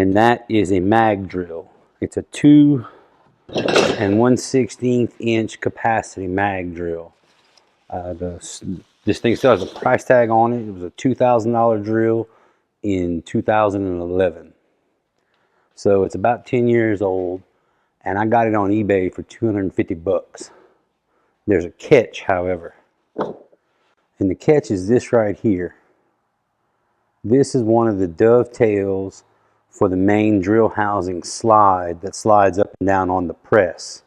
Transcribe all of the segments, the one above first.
and that is a mag drill. It's a 2 1/16 inch capacity mag drill. This thing still has a price tag on it. It was a $2,000 drill in 2011. So it's about 10 years old, and I got it on eBay for 250 bucks. There's a catch, however, and the catch is this right here. This is one of the dovetails for the main drill housing slide that slides up and down on the press.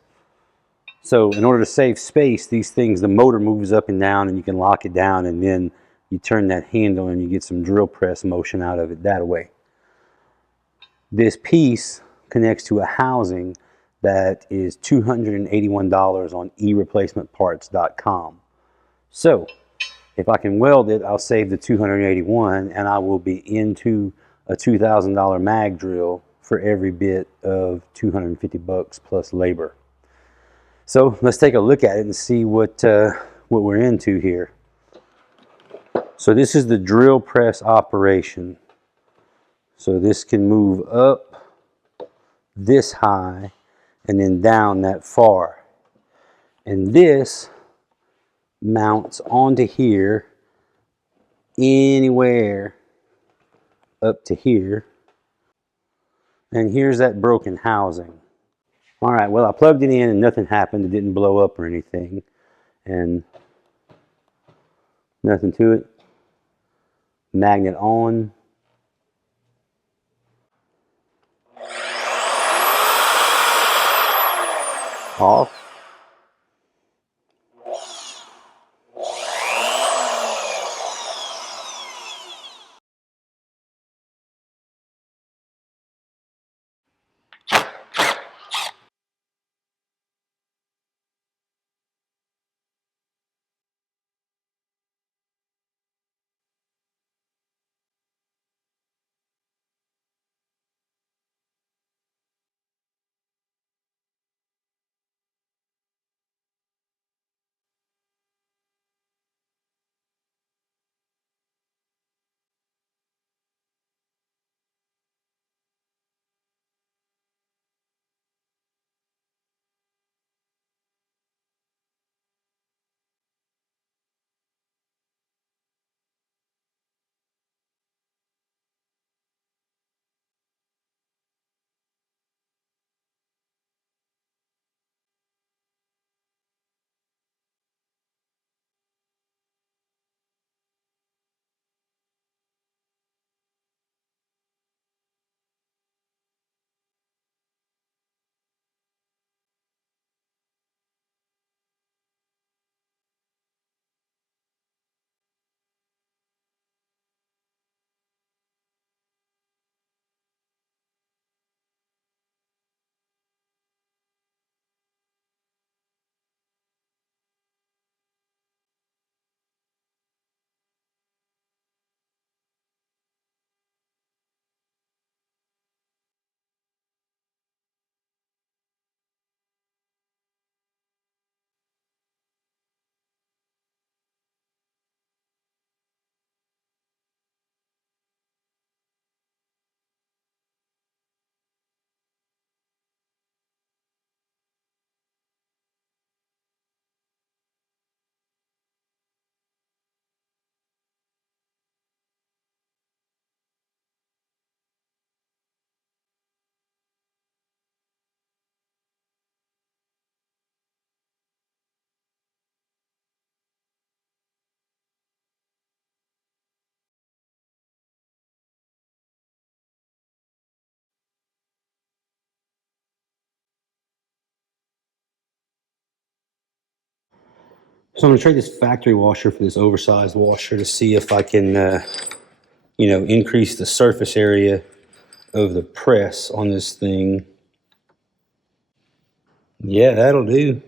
So in order to save space, these things, the motor moves up and down, and you can lock it down, and then you turn that handle and you get some drill press motion out of it that way. This piece connects to a housing that is $281 on ereplacementparts.com. So if I can weld it, I'll save the $281, and I will be into a $2,000 mag drill for every bit of 250 bucks plus labor. So let's take a look at it and see what we're into here. So this is the drill press operation. So this can move up this high and then down that far. And this mounts onto here anywhere up to here. And here's that broken housing. All right, well, I plugged it in and nothing happened. It didn't blow up or anything. And nothing to it. Magnet on. Off. So I'm going to trade this factory washer for this oversized washer to see if I can, increase the surface area of the press on this thing. Yeah, that'll do.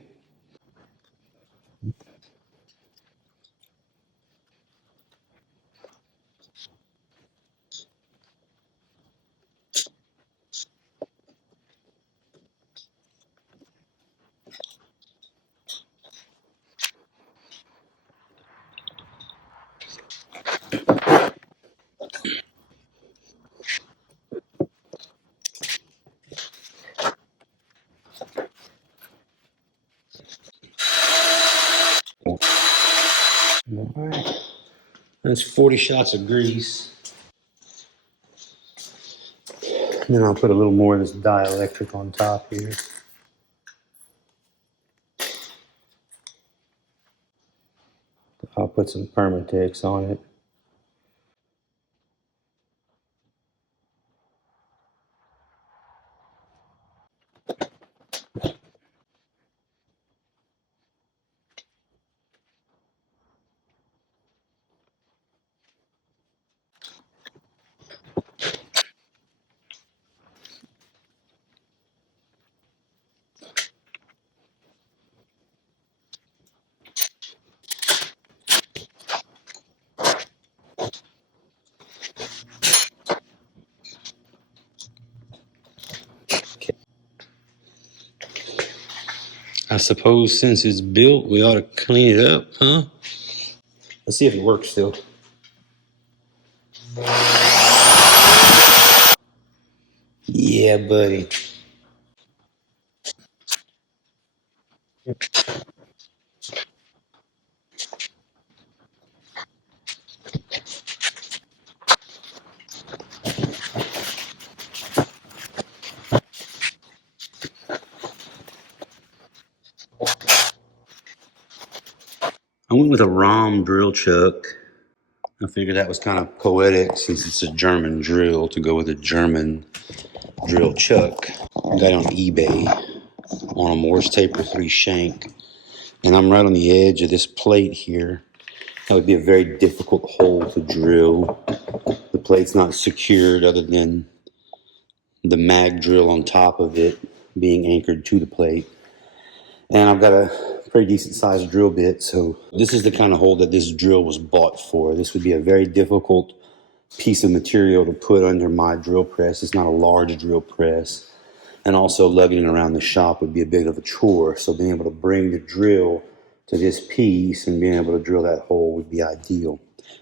That's 40 shots of grease. And then I'll put a little more of this dielectric on top here. I'll put some Permatex on it. I suppose since it's built, we ought to clean it up, huh? Let's see if it works still. Yeah, buddy. I went with a Rom drill chuck. I figured that was kind of poetic since it's a German drill to go with a German drill chuck. I got it on eBay on a Morse taper 3 shank. And I'm right on the edge of this plate here. That would be a very difficult hole to drill. The plate's not secured other than the mag drill on top of it being anchored to the plate. And I've got a pretty decent sized drill bit, so this is the kind of hole that this drill was bought for. This would be a very difficult piece of material to put under my drill press. It's not a large drill press. And also lugging it around the shop would be a bit of a chore. So being able to bring the drill to this piece and being able to drill that hole would be ideal.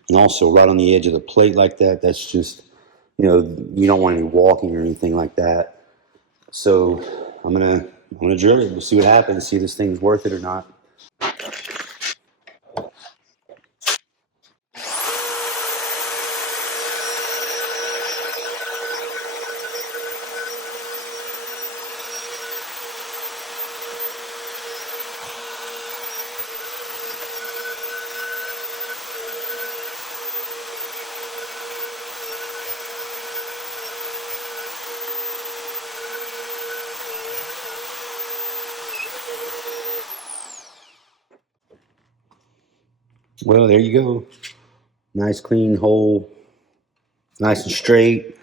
And also right on the edge of the plate like that, that's just, you know, you don't want any walking or anything like that. So I'm gonna drill it. We'll see what happens, see if this thing's worth it or not. Well, there you go. Nice clean hole, nice and straight.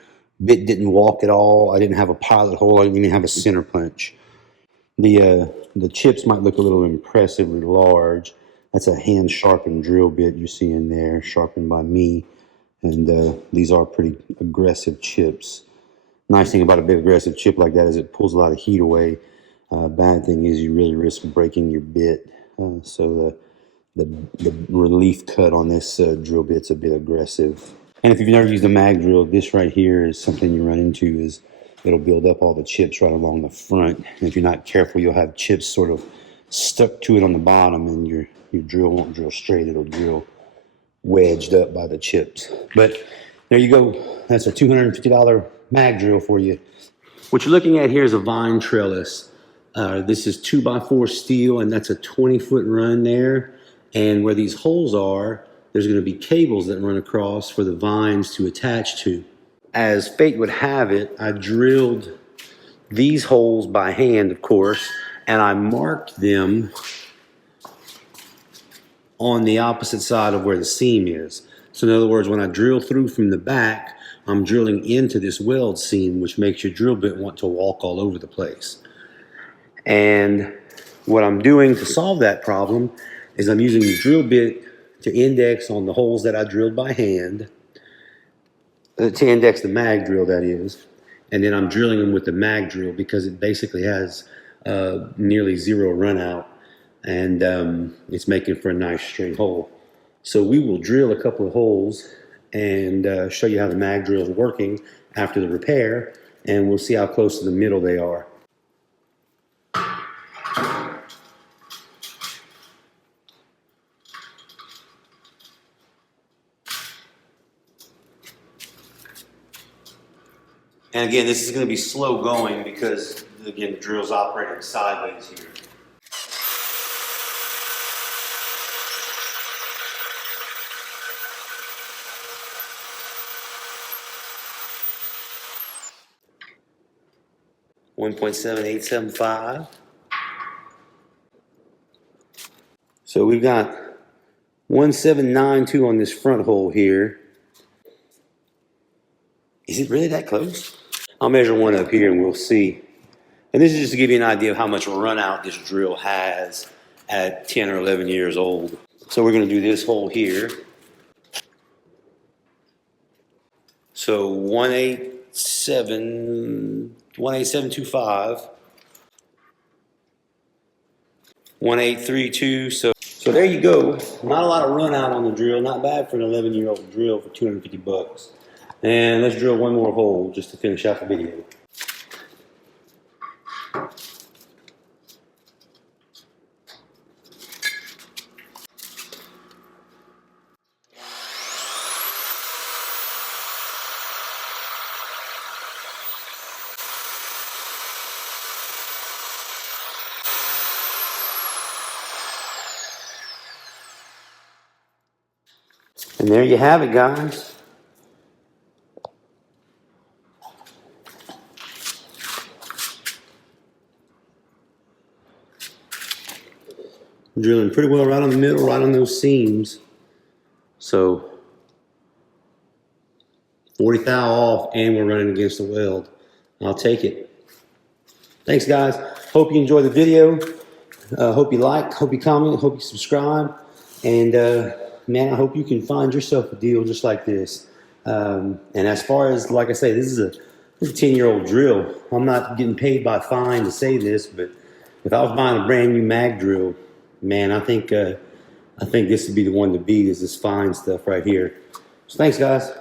Bit didn't walk at all. I didn't have a pilot hole. I didn't even have a center punch. The chips might look a little impressively large. That's a hand sharpened drill bit you see in there, sharpened by me. And these are pretty aggressive chips. Nice thing about a big aggressive chip like that is it pulls a lot of heat away. Bad thing is you really risk breaking your bit. So the relief cut on this drill bit's a bit aggressive. And if you've never used a mag drill, this right here is something you run into is it'll build up all the chips right along the front. And if you're not careful, you'll have chips sort of stuck to it on the bottom and your drill won't drill straight. It'll drill wedged up by the chips. But there you go. That's a $250 mag drill for you. What you're looking at here is a FEIN trellis. This is 2x4 steel, and that's a 20-foot run there. And where these holes are, there's going to be cables that run across for the vines to attach to. As fate would have it, I drilled these holes by hand, of course, and I marked them on the opposite side of where the seam is. So in other words, when I drill through from the back, I'm drilling into this weld seam, which makes your drill bit want to walk all over the place. And what I'm doing to solve that problem is I'm using the drill bit to index on the holes that I drilled by hand, to index the mag drill, that is. And then I'm drilling them with the mag drill because it basically has nearly zero run out, and it's making for a nice straight hole. So we will drill a couple of holes and show you how the mag drill is working after the repair, and we'll see how close to the middle they are. And again, this is going to be slow going because, again, the drill's operating sideways here. .7875. So we've got 1792 on this front hole here. Is it really that close? I'll measure one up here and we'll see. And this is just to give you an idea of how much run out this drill has at 10 or 11 years old. So we're going to do this hole here. So 18725, 1832. So there you go. Not a lot of run out on the drill. Not bad for an 11-year-old drill for 250 bucks. And let's drill one more hole just to finish out the video. And there you have it, guys. Drilling pretty well right on the middle, right on those seams. So 40 thou off, and we're running against the weld. I'll take it. Thanks, guys. Hope you enjoy the video. Hope you like, hope you comment, hope you subscribe. And man, I hope you can find yourself a deal just like this. And as far as, like I say, this is a 10-year-old drill. I'm not getting paid by FEIN to say this, but if I was buying a brand new mag drill, man, I think this would be the one to beat, is this FEIN stuff right here. So thanks, guys.